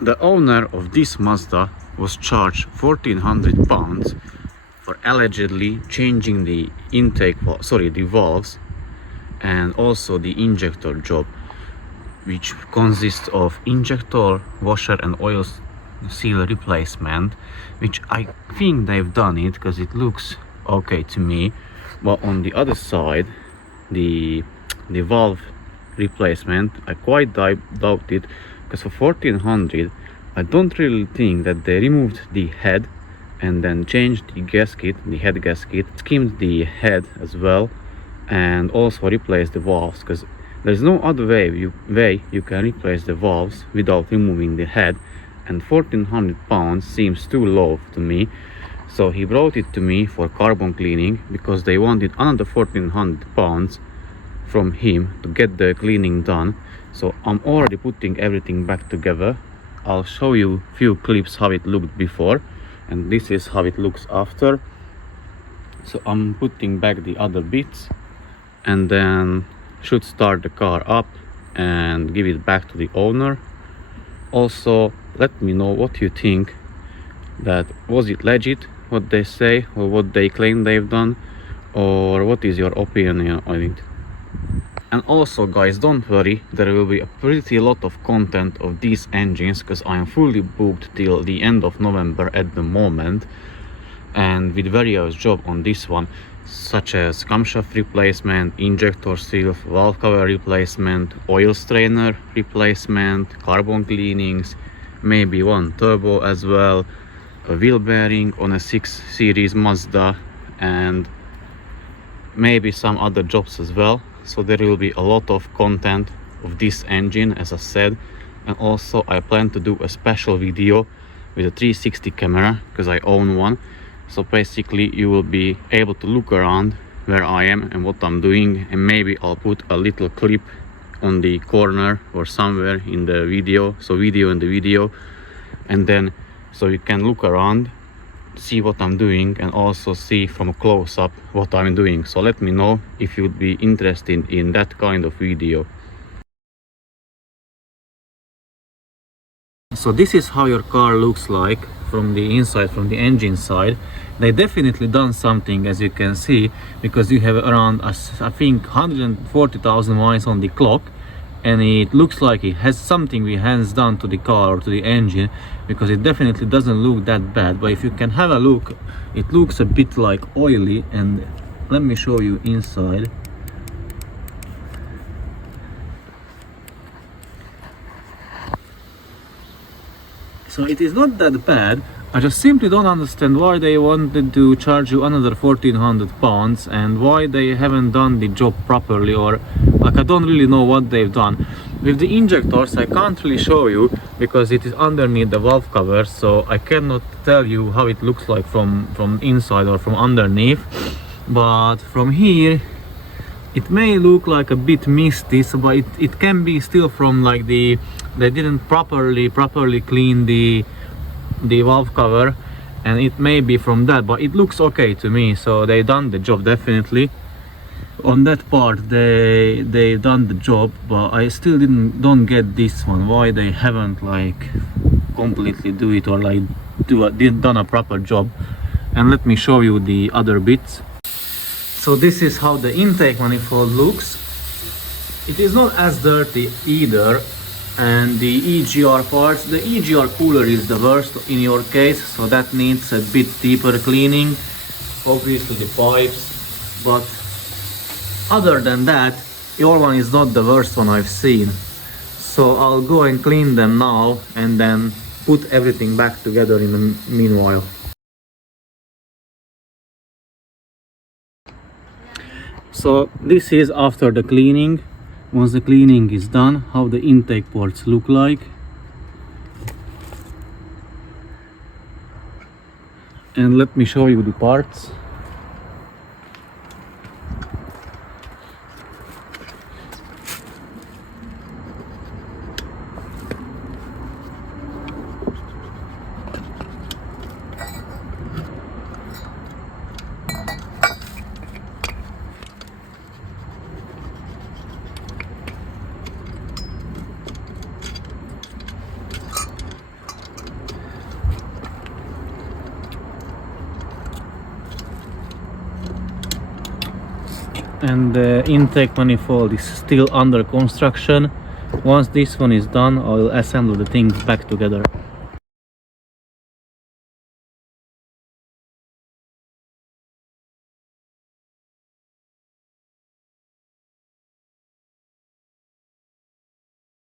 The owner of this Mazda was charged £1,400 for allegedly changing the the valves and also the injector job, which consists of injector, washer and oil seal replacement, which I think they've done it because it looks okay to me. But on the other side, the valve replacement, I quite doubt it, because for 1400 I don't really think that they removed the head and then changed the gasket, the head gasket, skimmed the head as well, and also replaced the valves, because there's no other way you can replace the valves without removing the head, and £1,400 seems too low to me. So he brought it to me for carbon cleaning because they wanted another £1,400 from him to get the cleaning done. So I'm already putting everything back together. I'll show you a few clips how it looked before, and this is how it looks after. So I'm putting back the other bits and then should start the car up and give it back to the owner. Also, let me know what you think. That was it legit what they say or what they claim they've done, or what is your opinion on it? And also guys, don't worry, there will be a pretty lot of content of these engines because I am fully booked till the end of November at the moment, and with various jobs on this one, such as camshaft replacement, injector seal, valve cover replacement, oil strainer replacement, carbon cleanings, maybe one turbo as well, a wheel bearing on a 6 series Mazda, and maybe some other jobs as well. So there will be a lot of content of this engine, as I said. And also I plan to do a special video with a 360 camera because I own one. So basically you will be able to look around where I am and what I'm doing, and maybe I'll put a little clip on the corner or somewhere in the video, so video in the video, and then so you can look around, see what I'm doing, and also see from a close-up what I'm doing. So let me know if you'd be interested in that kind of video. So this is how your car looks like from the inside, from the engine side. They definitely done something, as you can see, because you have around I think 140,000 miles on the clock, and it looks like it has something with hands done to the car or to the engine, because it definitely doesn't look that bad. But if you can have a look, it looks a bit like oily, and let me show you inside. So it is not that bad. I just simply don't understand why they wanted to charge you another £1,400 and why they haven't done the job properly, or like I don't really know what they've done. With the injectors I can't really show you because it is underneath the valve cover, so I cannot tell you how it looks like from inside or from underneath. But from here it may look like a bit misty, so but it can be still from like they didn't properly clean the valve cover, and it may be from that, but it looks okay to me. So they done the job definitely on that part. They done the job, but I still don't get this one, why they haven't like completely do it or like done a proper job. And let me show you the other bits. So this is how the intake manifold looks. It is not as dirty either. And the EGR parts, the EGR cooler is the worst in your case, so that needs a bit deeper cleaning, obviously the pipes. But other than that, your one is not the worst one I've seen. So I'll go and clean them now and then put everything back together in the meanwhile. So this is after the cleaning. Once the cleaning is done, how the intake ports look like. And let me show you the parts. and the intake manifold is still under construction. Once this one is done, I will assemble the things back together.